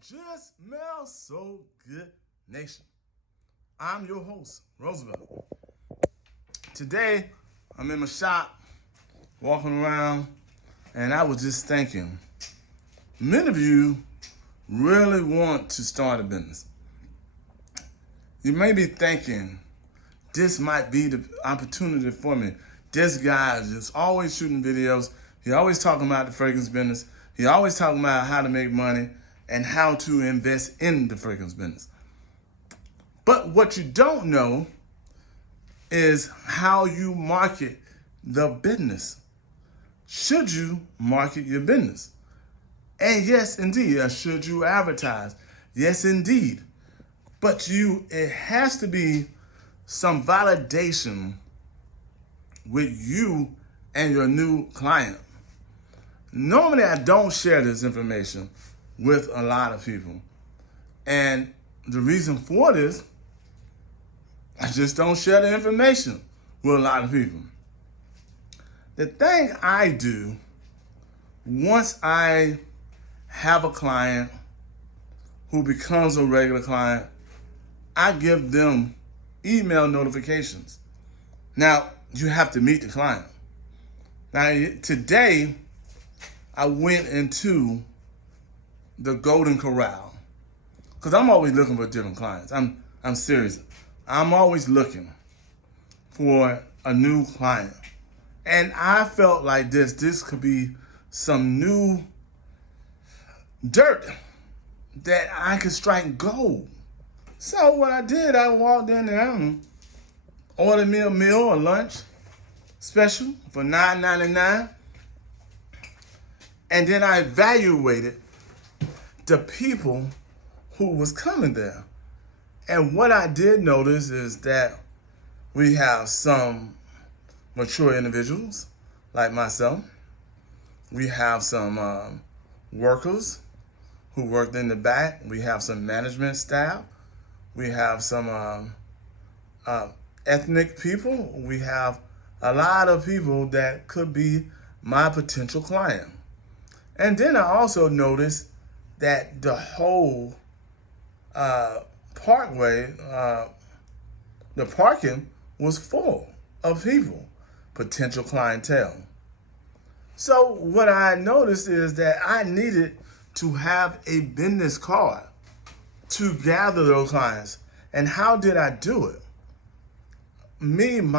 Just smells so good, nation. I'm your host, Roosevelt. Today, I'm in my shop, walking around, and I was just thinking, many of you really want to start a business. You may be thinking, this might be the opportunity for me. This guy is just always shooting videos. He always talking about the fragrance business. He always talking about how to make money and how to invest in the fragrance business. But what you don't know is how you market the business. Should you market your business? And yes, indeed, should you advertise? Yes, indeed. But it has to be some validation with you and your new client. Normally, I don't share this information with a lot of people. And the reason for this, I just don't share the information with a lot of people. The thing I do, once I have a client who becomes a regular client, I give them email notifications. Now, you have to meet the client. Now, today, I went into the Golden Corral because I'm always looking for different clients. I'm serious. I'm always looking for a new client. And I felt like this could be some new dirt that I could strike gold. So what I did, I walked in there and ordered me a meal, a lunch special for $9.99. And then I evaluated the people who was coming there. And what I did notice is that we have some mature individuals like myself. We have some workers who worked in the back. We have some management staff. We have some ethnic people. We have a lot of people that could be my potential client. And then I also noticed that the whole parkway, the parking was full of people, potential clientele. So what I noticed is that I needed to have a business card to gather those clients. And how did I do it? My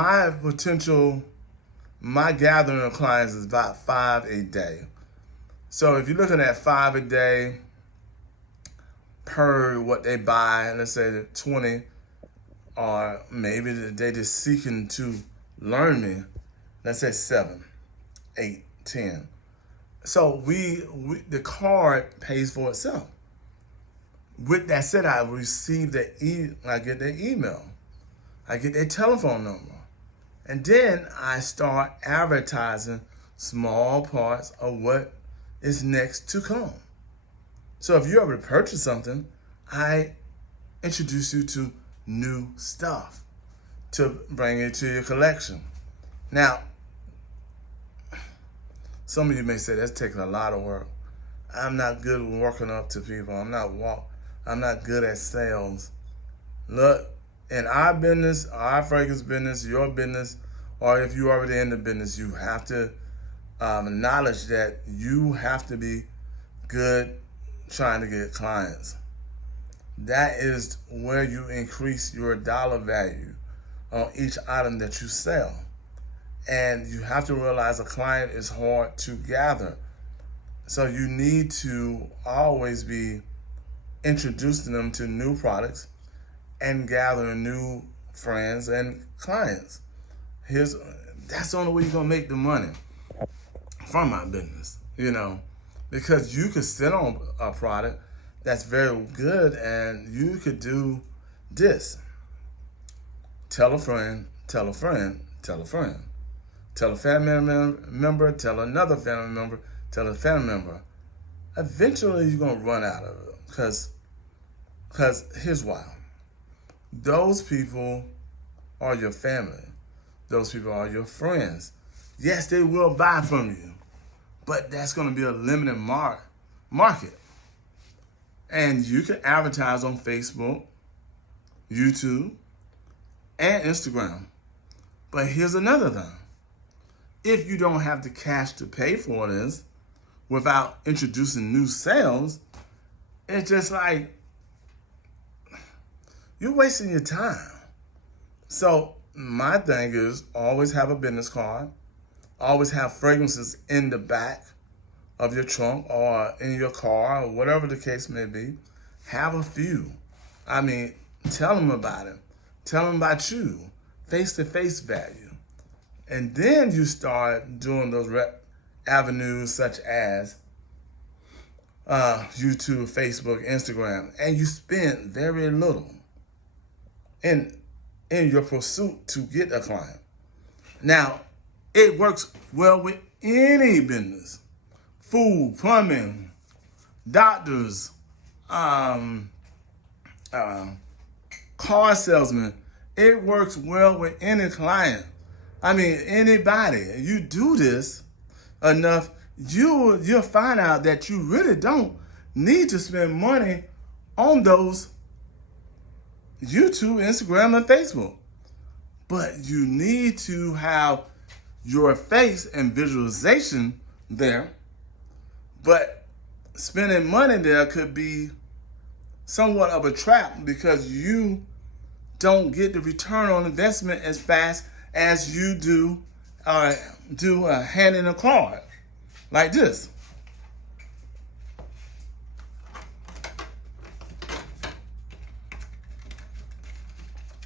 gathering of clients is about 5 a day. So if you're looking at 5 a day per what they buy, let's say 20, or maybe they're just seeking to learn me, let's say 7, 8, 10. So the card pays for itself. With that said, I receive I get their email, I get their telephone number, and then I start advertising small parts of what is next to come. So if you ever purchase something, I introduce you to new stuff to bring it to your collection. Now, some of you may say that's taking a lot of work. I'm not good at walking up to people. I'm not good at sales. Look, in our business, our fragrance business, your business, or if you're already in the business, you have to acknowledge that you have to be good trying to get clients. That is where you increase your dollar value on each item that you sell. And you have to realize a client is hard to gather. So you need to always be introducing them to new products and gathering new friends and clients. That's the only way you're gonna make the money from my business, because you could sit on a product that's very good and you could do this. Tell a friend, tell a friend, tell a friend. Tell a family member, tell another family member, tell a family member. Eventually you're gonna run out of it because here's why. Those people are your family. Those people are your friends. Yes, they will buy from you, but that's going to be a limited market. And you can advertise on Facebook, YouTube, and Instagram. But here's another thing. If you don't have the cash to pay for this without introducing new sales, it's just like you're wasting your time. So my thing is always have a business card, always have fragrances in the back of your trunk or in your car or whatever the case may be. Have a few. I mean, tell them about it. Tell them about you, face-to-face value. And then you start doing those avenues such as YouTube, Facebook, Instagram, and you spend very little in your pursuit to get a client. Now, it works well with any business. Food, plumbing, doctors, car salesman. It works well with any client. I mean, anybody. You do this enough, you'll find out that you really don't need to spend money on those YouTube, Instagram, and Facebook. But you need to have your face and visualization there. But spending money there could be somewhat of a trap because you don't get the return on investment as fast as you do handing a card like this.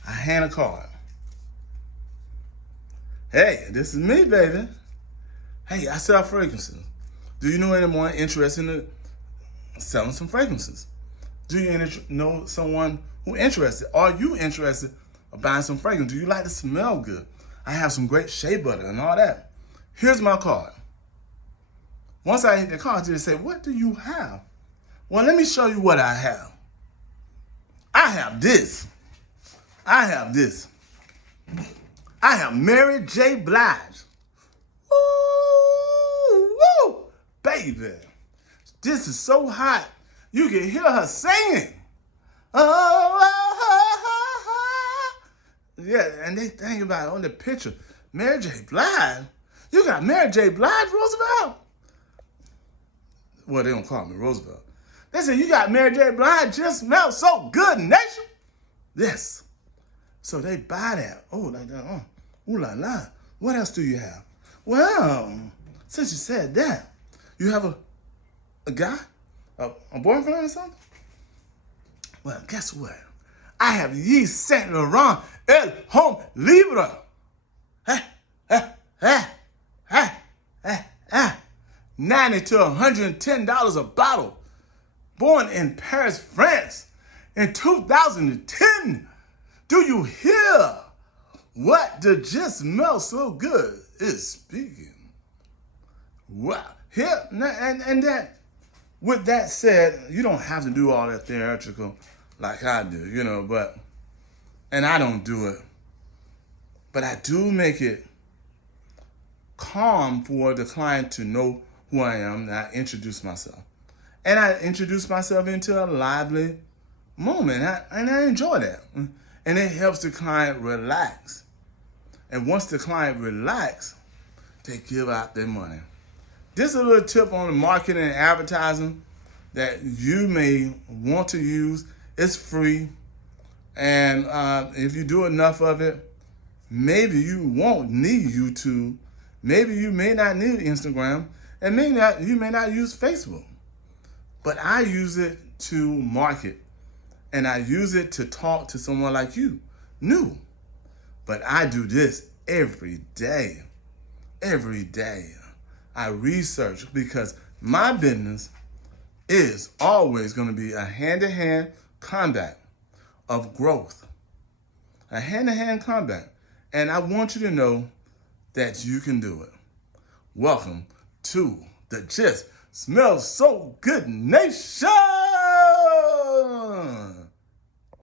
I hand a card. Hey, this is me, baby. Hey, I sell fragrances. Do you know anyone interested in selling some fragrances? Do you know someone who interested? Are you interested in buying some fragrance? Do you like to smell good? I have some great shea butter and all that. Here's my card. Once I hit the card, they say, what do you have? Well, let me show you what I have. I have this. I have this. I have Mary J. Blige. Woo, woo, baby. This is so hot. You can hear her singing. Yeah, and they think about it on the picture. Mary J. Blige? You got Mary J. Blige, Roosevelt? Well, they don't call me Roosevelt. They say, you got Mary J. Blige, just smells so good, nation. Yes. So they buy that. Oh, like that. Oh, ooh la la. What else do you have? Well, since you said that, you have a guy? A boyfriend or something? Well, guess what? I have Yves Saint Laurent El Homme Libre. $90 to $110 a bottle. Born in Paris, France in 2010. Do you hear what the just smell so good is speaking? Wow. Here, and that, with that said, you don't have to do all that theatrical like I do, you know, and I don't do it. But I do make it calm for the client to know who I am, and I introduce myself. And I introduce myself into a lively moment, and I enjoy that. And it helps the client relax. And once the client relax, they give out their money. This is a little tip on the marketing and advertising that you may want to use. It's free. And if you do enough of it, maybe you won't need YouTube. Maybe you may not need Instagram. And you may not use Facebook. But I use it to market. And I use it to talk to someone like you, new. But I do this every day. Every day. I research because my business is always going to be a hand-to-hand combat of growth. A hand-to-hand combat. And I want you to know that you can do it. Welcome to the Just Smells So Good Nation.